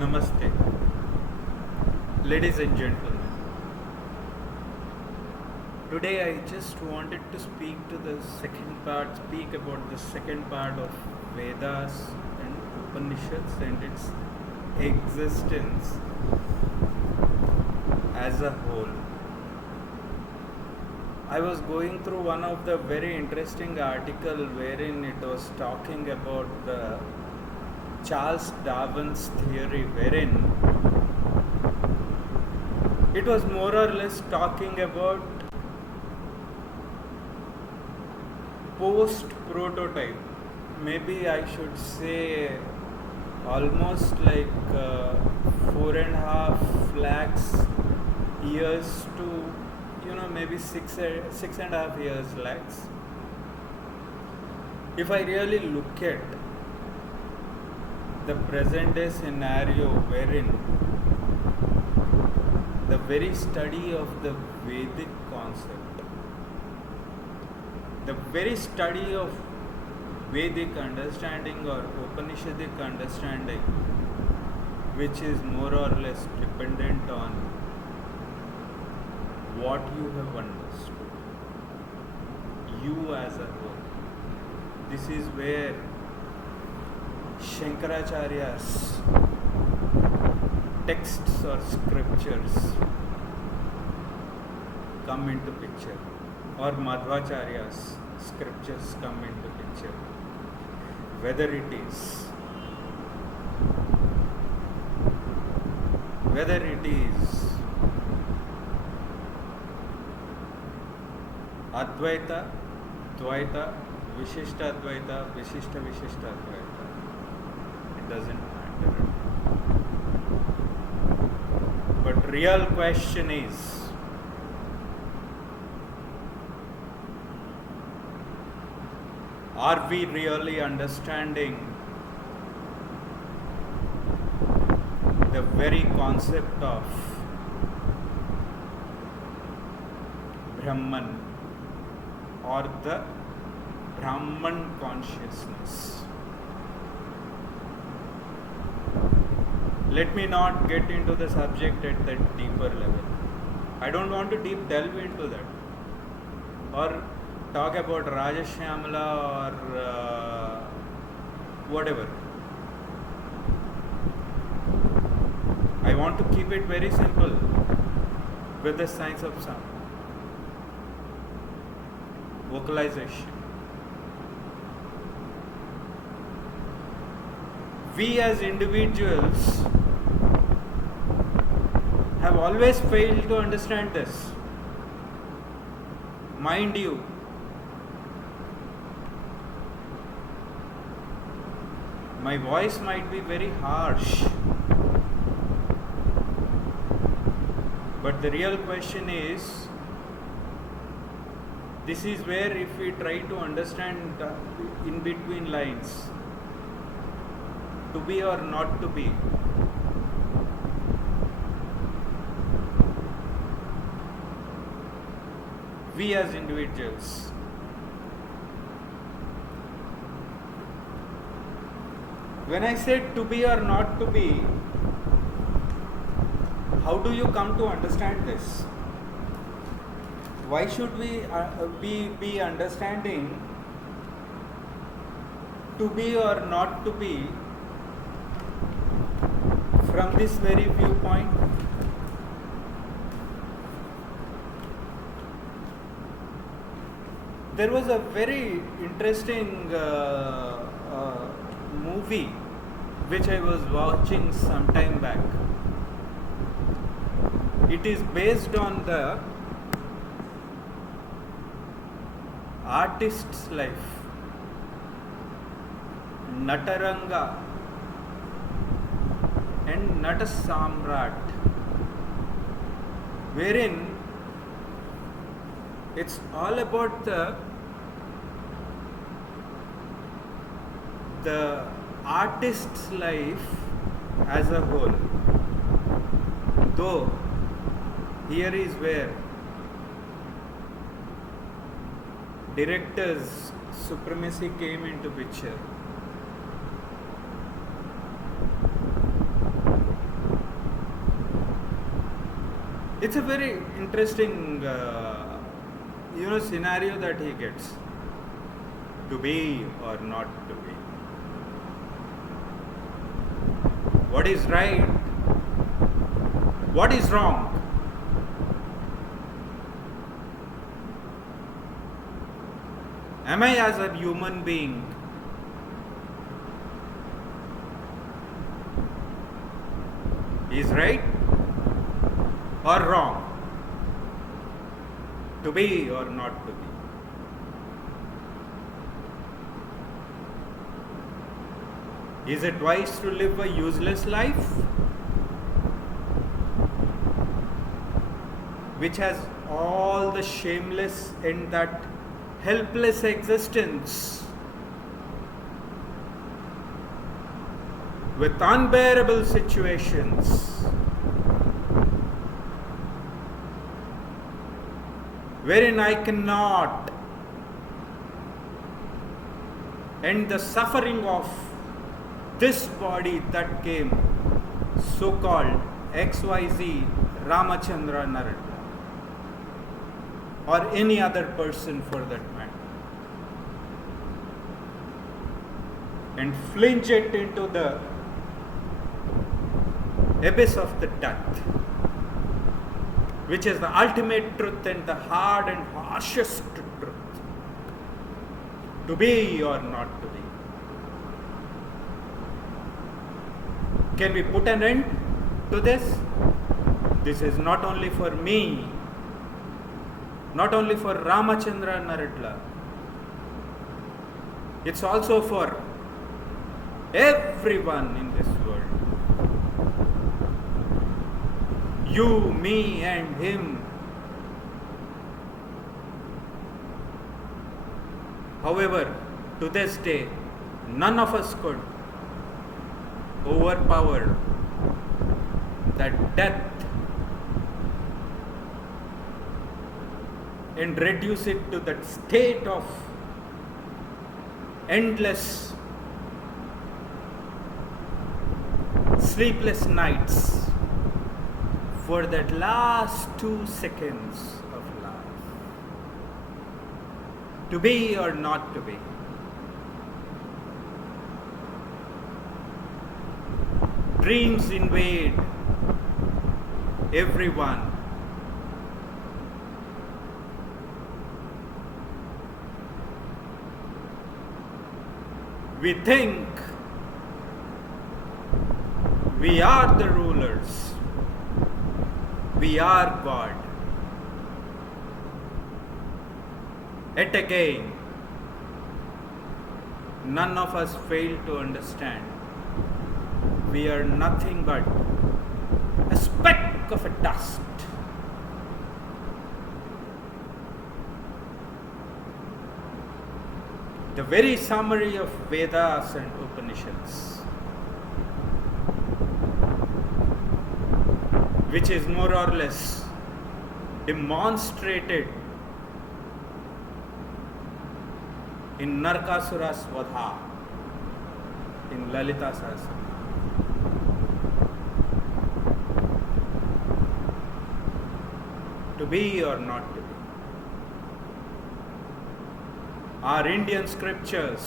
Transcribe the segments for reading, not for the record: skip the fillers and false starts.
Namaste, ladies and gentlemen. Today I just wanted to speak about the second part of Vedas and Upanishads and its existence as a whole. I was going through one of the very interesting article wherein it was talking about the Charles Darwin's theory, wherein it was more or less talking about post-prototype. Maybe I should say almost like 4.5 lakhs years to maybe 6.5 years lakhs. If I really look at the present day scenario wherein the very study of the Vedic concept, the very study of Vedic understanding or Upanishadic understanding, which is more or less dependent on what you have understood, you as a whole. This is where Shankaracharya's texts or scriptures come into picture, or Madhvacharya's scriptures come into picture. Whether it is Advaita, Dvaita, Vishishta Advaita, Vishishta Advaita, it doesn't matter. But real question is, are we really understanding the very concept of Brahman or the Brahman consciousness? Let me not get into the subject at that deeper level. I don't want to deep delve into that or talk about Rajashyamala or whatever. I want to keep it very simple. with the science of sound, vocalization. We as individuals have always failed to understand this. Mind you, my voice might be very harsh, but the real question is, this is where if we try to understand the in between lines, to be or not to be, we as individuals, when I said to be or not to be, how do you come to understand this? Why should we be understanding to be or not to be from this very viewpoint? There was a very interesting movie which I was watching some time back. It is based on the artist's life, Nataranga and Natasamrat, wherein it's all about the artist's life as a whole. Though here is where director's supremacy came into picture. It's a very interesting scenario that he gets. To be or not to be. What is right? What is wrong? Am I as a human being is right or wrong? To be or not to be? Is it wise to live a useless life which has all the shameless and that helpless existence with unbearable situations wherein I cannot end the suffering of this body that came, so-called XYZ Ramachandra Naratla, or any other person for that matter, and flinch it into the abyss of the death, which is the ultimate truth and the hard and harshest truth. To be or not to be. Can we put an end to this? This is not only for me, not only for Ramachandra Naratla, it's also for everyone in this world. You, me, and him. However, to this day, none of us could overpower that death and reduce it to that state of endless sleepless nights for that last 2 seconds of life. To be or not to be. Dreams invade everyone We think we are the rulers. We are God. Yet again, none of us fail to understand we are nothing but a speck of a dust. The very summary of Vedas and Upanishads, which is more or less demonstrated in Narkasura's Vadha in Lalita Sahasranama. To be or not to be. Our Indian scriptures,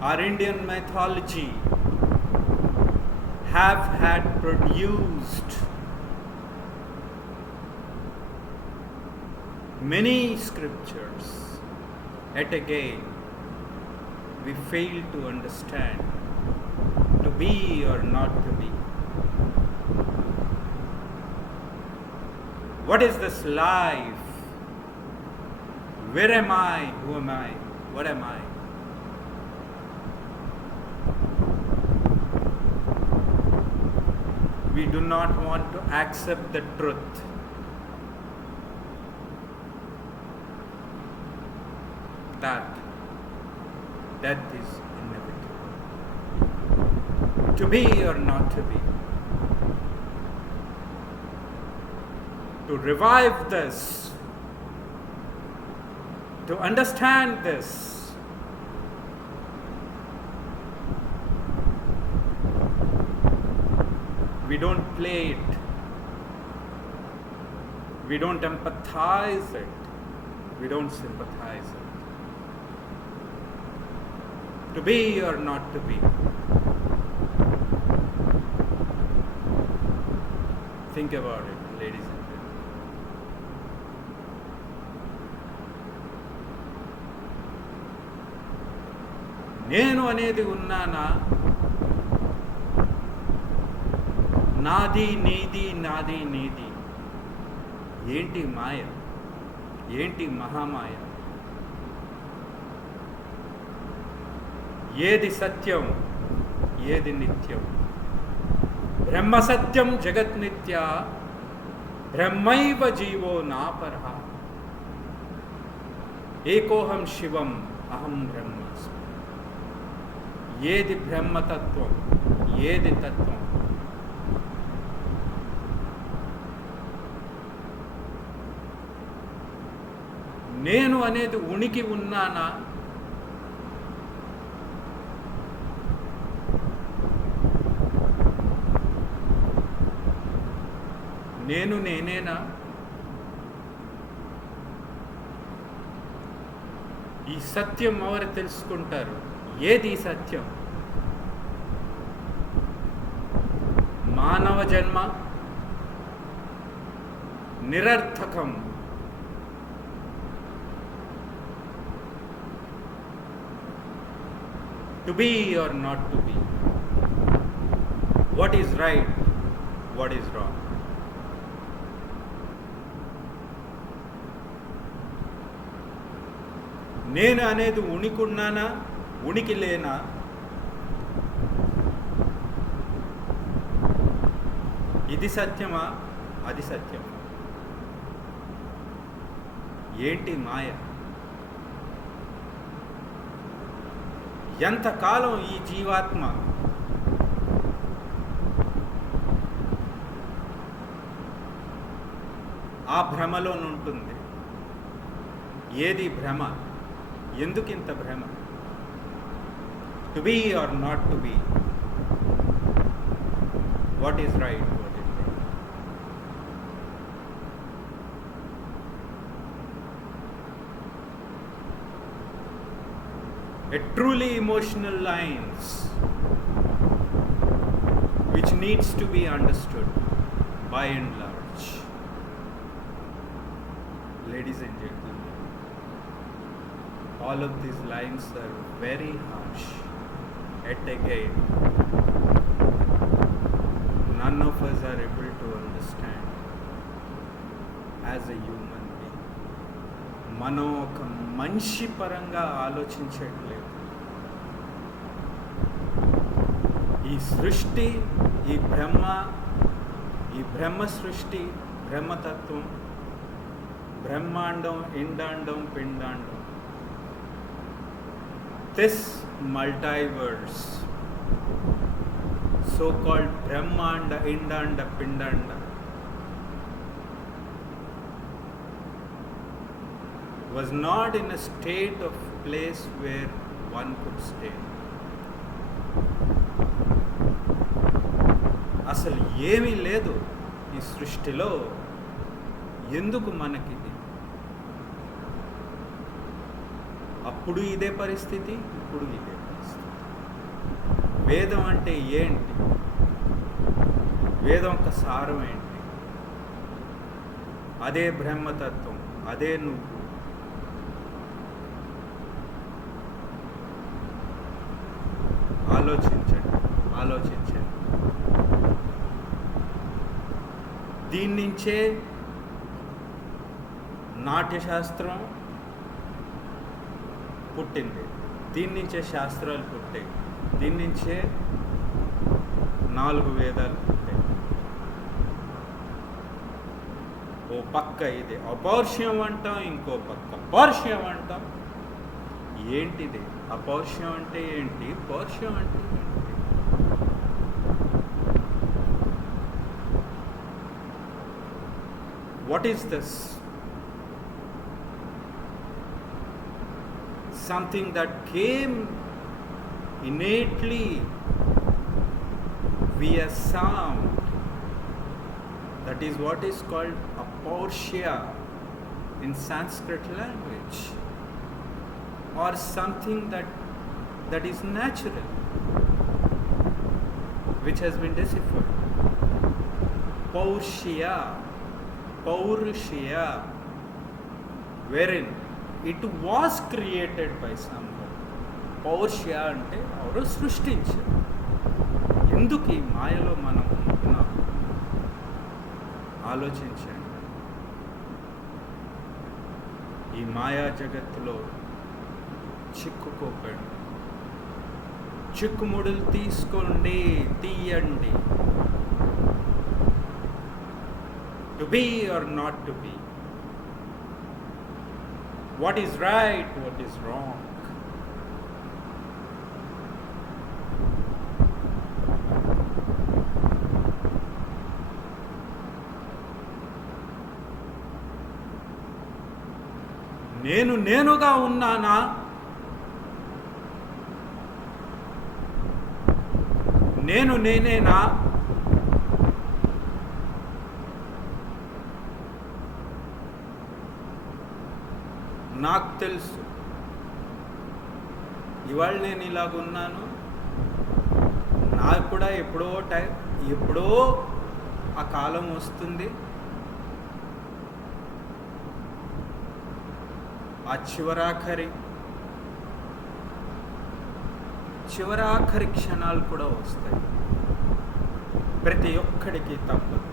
our Indian mythology have had produced many scriptures. Yet again, we fail to understand to be or not to be. What is this life? Where am I? Who am I? What am I? We do not want to accept the truth. That death is inevitable. To be or not to be. To revive this, to understand this, we don't play it, we don't empathize it, we don't sympathize it. To be or not to be. Think about it, ladies and gentlemen. నేను అనేది ఉన్నానా? నాది నీది నాది నీది. ఏంటి మాయ? ఏంటి మహామాయ? ఏది సత్యం? ఏది నిత్యం? బ్రహ్మ సత్యం జగత్ నిత్య, బ్రహ్మైవ జీవో నాపరః. ఏకోహం శివం అహం బ్రహ్మాస్మి. ఏది బ్రహ్మతత్వం? ఏది తత్వం? నేను అనేది ఉనికి ఉన్నానా? నేను నేనేనా? ఈ సత్యం ఎవరు తెలుసుకుంటారు? ఏది సత్యం? మానవ జన్మ నిరర్థకం. To be or not to be. What is right? What is wrong? నేను అనేది ఉనికున్నానా? ఉనికి లేనా? ఇది సత్యమా? అది సత్యమా? ఏంటి మాయ? ఎంతకాలం ఈ జీవాత్మ ఆ భ్రమలోనుంటుంది? ఏది భ్రమ? ఎందుకింత భ్రమ? To be or not to be. What is right? What is wrong? A truly emotional lines which needs to be understood by and large. Ladies and gentlemen, all of these lines are very harsh. Yet again, none of us are able to understand as a human being. మనం ఒక మనిషి పరంగా ఆలోచించట్లేదు. ఈ సృష్టి, ఈ బ్రహ్మ సృష్టి, బ్రహ్మతత్వం, బ్రహ్మాండం, ఇండాండం, పిండాండం, this multiverse, so-called Brahmanda, Indanda, Pindanda, was not in a state of place where one could stay. అసలు ఏమీ లేదు ఈ సృష్టిలో. ఎందుకు మనకిది? అప్పుడు ఇదే పరిస్థితి, ఇప్పుడు ఇదే పరిస్థితి. వేదం అంటే ఏంటి? వేదం యొక్క సారం ఏంటి? అదే బ్రహ్మతత్వం, అదే నువ్వు. ఆలోచించండి. దీని నుంచే నాట్యశాస్త్రం పుట్టింది, దీని నుంచే శాస్త్రాలు పుట్టాయి, దీని నుంచే 4 వేదాలు పుట్టాయి. ఓ పక్క ఇది అపౌరుషం అంటాం, ఇంకో పక్క పౌరుషం అంటాం. ఏంటిది? అపౌరుషం అంటే ఏంటి? పౌరుషం అంటే ఏంటి? What is this? Something that came innately via sound. That is what is called apaurshya in Sanskrit language, or something that is natural, which has been deciphered. Paurshya, wherein it was created by someone. పౌరుషయ అంటే ఎవరో సృష్టించారు. ఎందుకు ఈ మాయలో మనం ఉంటున్నాం? ఆలోచించండి. ఈ మాయా జగత్తులో చిక్కుకోకండి. చిక్కుముడులు తీయండి. To be or not to be. What is right, what is wrong. నేనుగా ఉన్నానా? నేనేనా? నాకు తెలుసు ఇవాళ నేను ఇలాగున్నాను. నాకు కూడా ఎప్పుడో ఆ కాలం వస్తుంది. ఆ చివరాఖరి క్షణాలు కూడా వస్తాయి. ప్రతి ఒక్కడికి తప్పదు.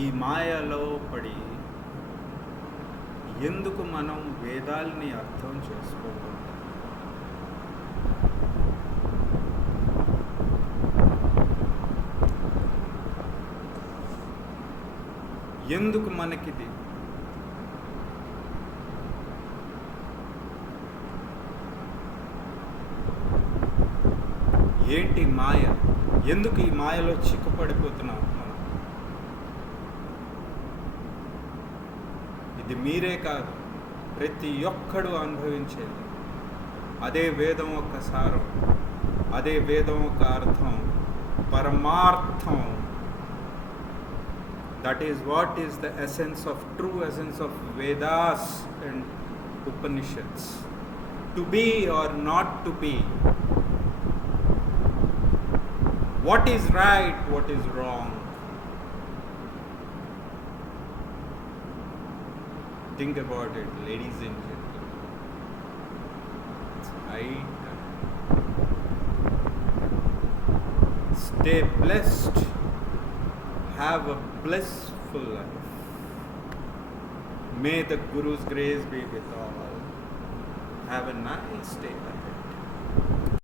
ఈ మాయలో పడి ఎందుకు మనం వేదాల్ని అర్థం చేసుకోకూడదు? ఎందుకు మనకిది? ఏంటి మాయ? ఎందుకు ఈ మాయలో చిక్కుపడిపోతున్నాం మనం? ఇది మీరే కాదు, ప్రతి ఒక్కడు అనుభవించేది. అదే వేదం యొక్క సారం, అదే వేదం యొక్క అర్థం, పరమార్థం. That is what is the essence of, true essence of Vedas and Upanishads. To be or not to be. What is right, what is wrong. Think about it, ladies and gentlemen. night. Stay blessed. Have a blissful life. May the Guru's grace be with all. Have a nice day ahead.